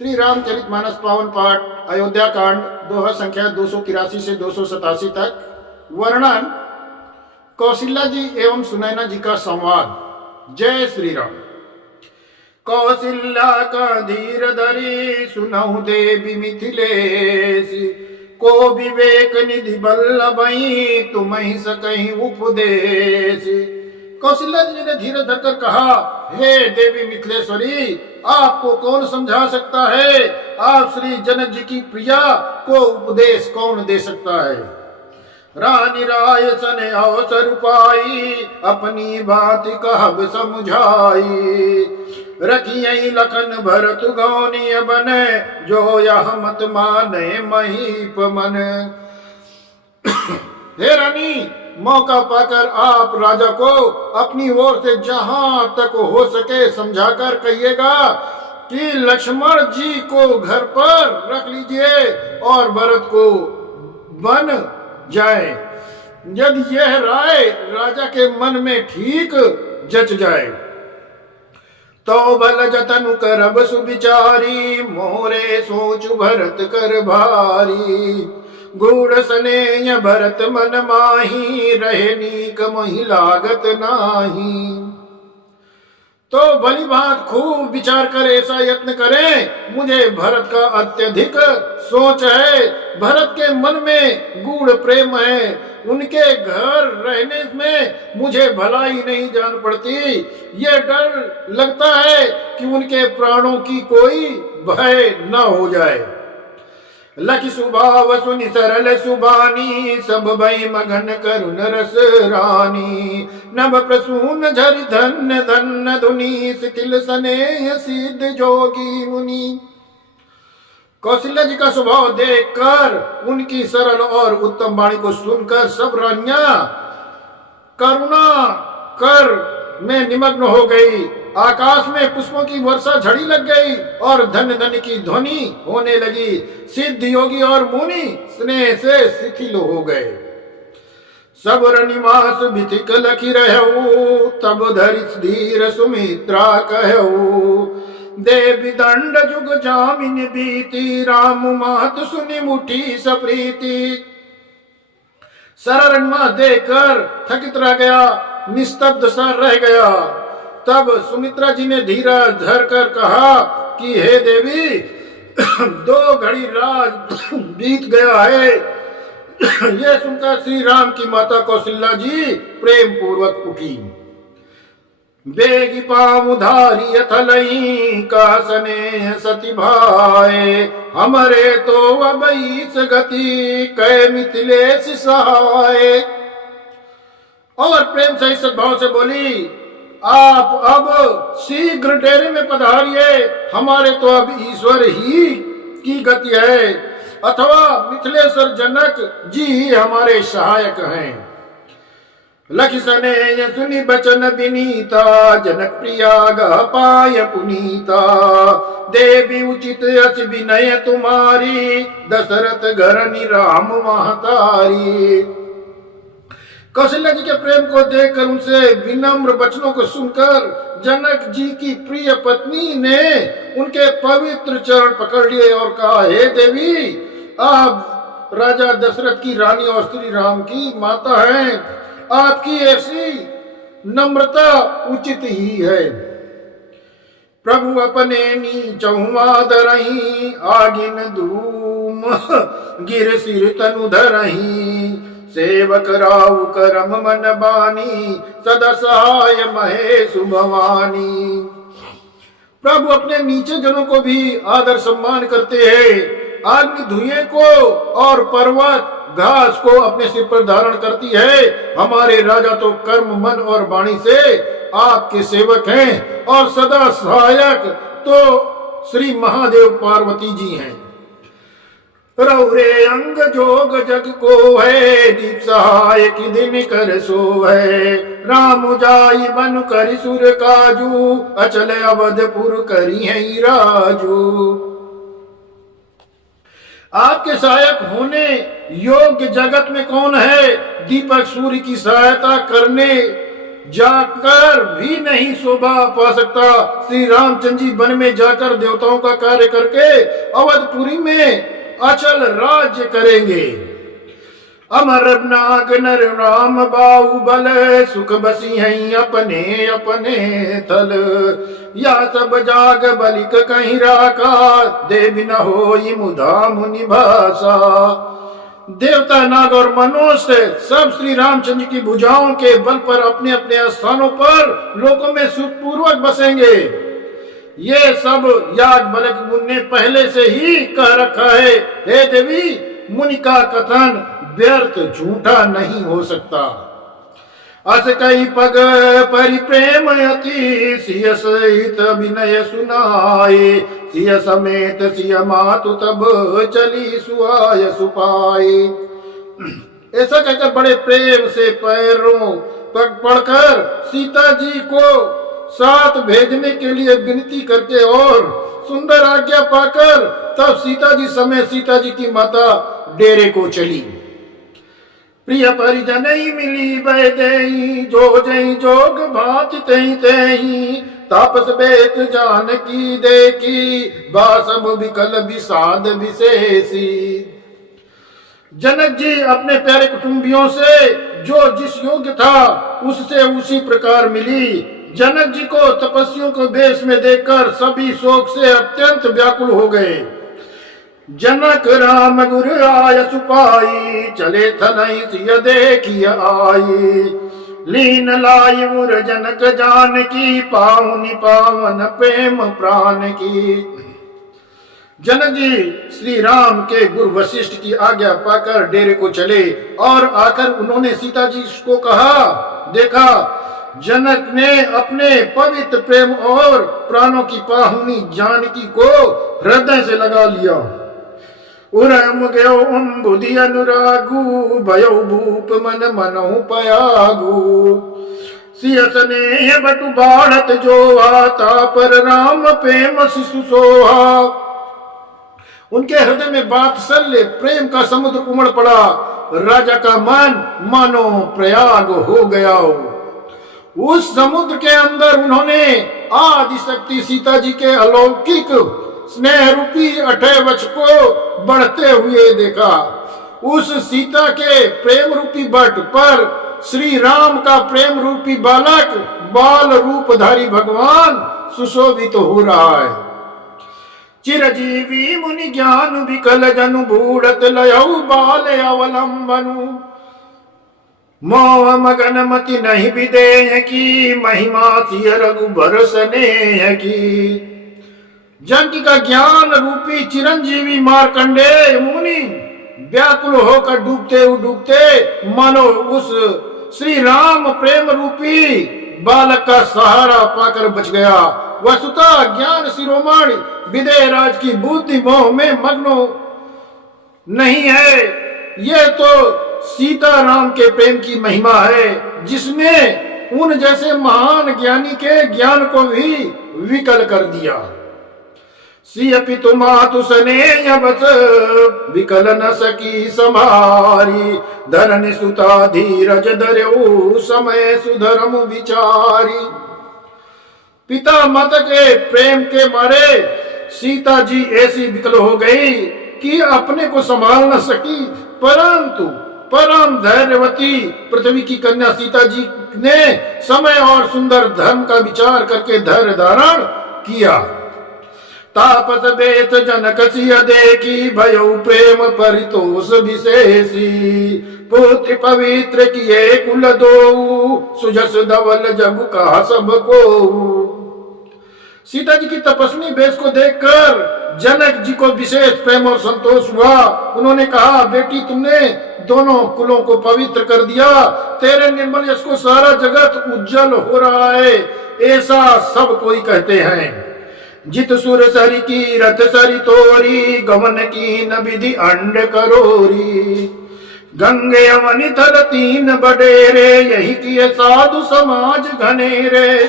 श्री रामचरितमानस पावन पाठ अयोध्या कांड दोहा संख्या 283 से 287 तक। वर्णन कौशल्या जी एवं सुनैना जी का संवाद। जय श्री राम। कौशल्या का धीर धरी सुनहु देवी मिथिलेश, को विवेक निधि बल्लभई तुम्हि सकहि उपदेश। कौशल्या जी ने धीरे धरकर कहा, हे देवी मिथिलेश्वरी, आपको कौन समझा सकता है? आप श्री जनक जी की प्रिया को उपदेश कौन दे सकता है? रानी राय सने अवसर पाई, अपनी बात कहब समझाई। रखियई लखन भरत गौनिय बने, जो यह मत माने महीप मन। हे रानी, मौका पाकर आप राजा को अपनी ओर से जहां तक हो सके समझाकर कहिएगा कि लक्ष्मण जी को घर पर रख लीजिए और भरत को बन जाए। यदि यह राय राजा के मन में ठीक जच जाए तो बल जतन करब सुविचारी, मोरे सोच भरत कर भारी। गूढ़ स्नेह भरत मन माही, रहे नीक मही लागत नाही। तो भली बात खूब विचार कर ऐसा यत्न करें। मुझे भरत का अत्यधिक सोच है। भरत के मन में गूढ़ प्रेम है। उनके घर रहने में मुझे भलाई नहीं जान पड़ती। ये डर लगता है कि उनके प्राणों की कोई भय न हो जाए। लखि सुभाव सुनि सरल सुबानी, सब भई मगन करुण रस रानी। नभ प्रसून झरि धन्य धन्य धुनि, शिथिल स्नेह सिद्ध जोगी मुनि। कौशल्या जी का स्वभाव देखकर, उनकी सरल और उत्तम वाणी को सुनकर सब रानियां करुणा कर में निमग्न हो गई। आकाश में पुष्पों की वर्षा झड़ी लग गई और धन धन की ध्वनि होने लगी। सिद्ध योगी और मुनि स्नेह से शिथिल हो गए। सब रनिमास बिथिक लखी रहऊ, तब धरि धीर सुमित्रा कहऊ। देवी दंड जुग जामिन बीती, राम मात सुनि मुठी सप्रीति। सारा रनिमास देखकर थकित रह गया, निस्तब्ध सा रह गया। तब सुमित्रा जी ने धीरज धर कर कहा कि हे देवी, 2 घड़ी रात बीत गया है। यह सुनकर श्री राम की माता कौशल्या जी प्रेम पूर्वक उठी। बेगी पाँव धारी अथलई, का स्नेह सती भाए। हमरे तो अब इस गति, कै मिथिलेश सहाय। और प्रेम सहित सद्भाव से बोली, आप अब शीघ्र डेरे में पधारिए। हमारे तो अब ईश्वर ही की गति है, अथवा मिथिलेश्वर जनक जी ही हमारे सहायक हैं। लखि स्नेह सुनि बचन विनीता, जनक प्रिया गह पाय पुनीता। देवी उचित अस विनय तुम्हारी, दशरथ घरनी राम महतारी। कौशल्या जी के प्रेम को देखकर, उनसे विनम्र वचनों को सुनकर जनक जी की प्रिय पत्नी ने उनके पवित्र चरण पकड़ लिए और कहा, हे देवी, आप राजा दशरथ की रानी और श्री राम की माता हैं। आपकी ऐसी नम्रता उचित ही है। प्रभु अपने नीचहुआ धरही, आगिन धूम गिर सिर तनु धरही। सेवक राउ करम मन बानी, सदा सहाय महेश भवानी। प्रभु अपने नीचे जनों को भी आदर सम्मान करते हैं। अग्नि धुएं को और पर्वत घास को अपने सिर पर धारण करती है। हमारे राजा तो कर्म मन और वाणी से आपके सेवक हैं और सदा सहायक तो श्री महादेव पार्वती जी हैं। रौरे अंग जोग जग को है, दीप सहाय की दिन कर सो है। राम जाई बन करि सुर काजू, अचल अवधपुर करी है राजू। आपके सहायक होने योग्य जगत में कौन है? दीपक सूर्य की सहायता करने जाकर भी नहीं शोभा पा सकता। श्री रामचंद्र जी वन में जाकर देवताओं का कार्य करके अवधपुरी में अचल राज्य करेंगे। अमर नाग नर राम बाहुबल सुख बसी हैं अपने अपने थल। या सब जाग बलिक कहीं राका देव न होई मुदा मुनि भाषा। देवता नाग और मनुष्य सब श्री रामचंद्र की भुजाओं के बल पर अपने अपने स्थानों पर लोकों में सुखपूर्वक बसेंगे। ये सब याग बलक मुनि ने पहले से ही कह रखा है। हे देवी, मुनि का कथन व्यर्थ झूठा नहीं हो सकता। अस कई पग परिप्रेम अति सिय सहित विनय सुनाए। सिय समेत सिय मातु तब चली सुआय सुपाए। ऐसा कहकर बड़े प्रेम से पैरों पग पड़कर सीता जी को साथ भेजने के लिए विनती करके और सुंदर आज्ञा पाकर तब सीता जी समेत सीता जी की माता डेरे को चली। प्रिय परिजन मिली बहदेई जो जई जोग भात तई तई। तापस बेत जानकी देखी बासब विकल विषाद विशेषी। जनक जी अपने प्यारे कुटुंबियों से जो जिस योग्य था उससे उसी प्रकार मिली। जनक जी को तपस्वियों को वेश में देखकर सभी शोक से अत्यंत व्याकुल हो गए। जनक राम गुरु आय सुपाई चले थनई सिय देखिय आई। लीन लाई उर जनक जान की पाउनि पावन प्रेम प्राण की। जनक जी श्री राम के गुरु वशिष्ठ की आज्ञा पाकर डेरे को चले और आकर उन्होंने सीता जी को कहा। देखा, जनक ने अपने पवित्र प्रेम और प्राणों की पाहुनी जानकी को हृदय से लगा लिया। उरम गयो बुद्धि अनुरागु भयो भूप मन मनहु पयागु। सिय स्नेह बटु बाढ़त जोहा तापर राम प्रेम शिशु सोहा। उनके हृदय में वात्सल्य प्रेम का समुद्र उमड़ पड़ा। राजा का मन मानो प्रयाग हो गया। उस समुद्र के अंदर उन्होंने आदि शक्ति सीता जी के अलौकिक स्नेह रूपी अठैवच को बढ़ते हुए देखा। उस सीता के प्रेम रूपी बट पर श्री राम का प्रेम रूपी बालक बाल रूपधारी भगवान सुशोभित हो रहा है। चिरजीवी मुनि ज्ञान विकल जनु बूढ़त लयऊ बाल अवलंबनु। मोह मगन मति नहीं विदेह की महिमा सिय रघुबर स्नेह की। जानकी का ज्ञान रूपी चिरंजीवी मार्कंडेय मुनि व्याकुल होकर डूबते मानो उस श्री राम प्रेम रूपी बालक का सहारा पाकर बच गया। वस्तुतः ज्ञान शिरोमणि विदेह राज की बुद्धि मोह में मग्नो नहीं है। यह तो सीता राम के प्रेम की महिमा है जिसमें उन जैसे महान ज्ञानी के ज्ञान को भी विकल कर दिया। सिय पितु मातु स्नेह बस विकल न सकी समारी। धरनि सुता धीरज धर्यु समय सुधर्म विचारी। पिता माता के प्रेम के मारे सीता जी ऐसी विकल हो गई कि अपने को संभाल न सकी। परंतु परम धैर्यवती पृथ्वी की कन्या सीता जी ने समय और सुंदर धर्म का विचार करके धैर्य धारण किया। तापस बेत जनक सिय देखी भयो प्रेम परितोष विशेषी। पुत्र पवित्र किए कुल दो सुजस धवल जग कहा सबको। सीता जी की तपस्वी बेश को देखकर जनक जी को विशेष प्रेम और संतोष हुआ। उन्होंने कहा, बेटी तुमने दोनों कुलों को पवित्र कर दिया। तेरे निर्मल यश को सारा जगत उज्जवल हो रहा है, ऐसा सब कोई कहते हैं। जित सुर सरी की रथ सरी तोरी गमन की न विधि अंड करोरी। गंगे अवनि थल तीन बडेरे यही किए साधु समाज घनेरे।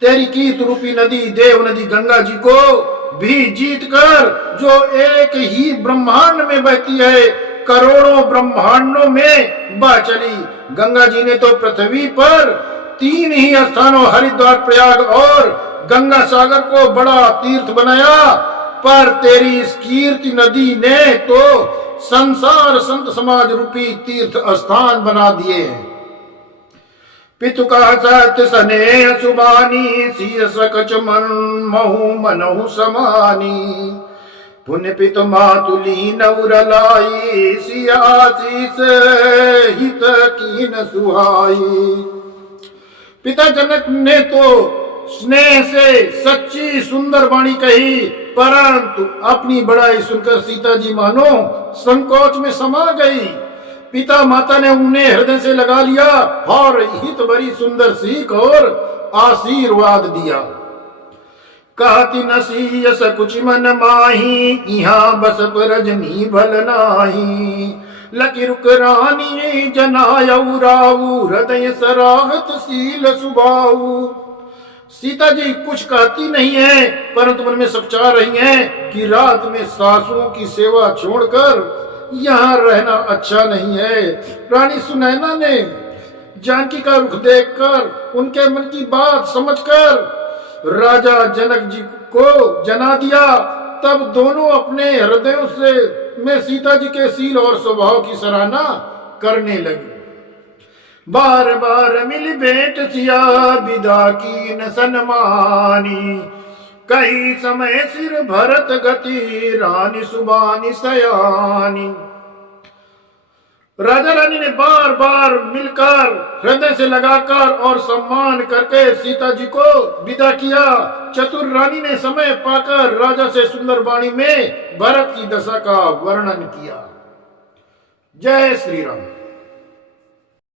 तेरी कीर्ति रूपी नदी देव नदी गंगा जी को भी जीत कर जो एक ही ब्रह्मांड में बहती है करोड़ों ब्रह्मांडों में बह चली। गंगा जी ने तो पृथ्वी पर 3 ही स्थानों हरिद्वार, प्रयाग और गंगा सागर को बड़ा तीर्थ बनाया, पर तेरी इस कीर्ति नदी ने तो संसार संत समाज रूपी तीर्थ स्थान बना दिए हैं। पितु का सत्य स्नेह सुबानी, सीय सकच मन महु मनहु समानी। पुण्य पितु मातुली नौर लाई, सिया आशीष हित कीन सुहाई। पिता जनक ने तो स्नेह से सच्ची सुंदर वाणी कही, परंतु अपनी बड़ाई सुनकर सीता जी मानो संकोच में समा गई। पिता माता ने उन्हें हृदय से लगा लिया और हित भरी सुंदर सीख और आशीर्वाद दिया। कहती नसीयस कुछ मन माही, यहाँ बस रजनी भल नाही। लकी रुक रानी जनायऊ राऊ, हृदय सराहत सील सुभाऊ। सीता जी कुछ कहती नहीं है, परंतु मन में सब चाह रही हैं कि रात में सासुओं की सेवा छोड़कर यहाँ रहना अच्छा नहीं है। रानी सुनैना ने जानकी का रुख देखकर, उनके मन की बात समझकर राजा जनक जी को जना दिया। तब दोनों अपने हृदयों से में सीता जी के शील और स्वभाव की सराहना करने लगे। बार बार मिल भेंट सिया, विदा की न सन्मानी। कई समय सिर भरत गति, रानी सुबानी सयानी। राजा रानी ने बार बार मिलकर, हृदय से लगाकर और सम्मान करके सीता जी को विदा किया। चतुर रानी ने समय पाकर राजा से सुंदर वाणी में भरत की दशा का वर्णन किया। जय श्री राम।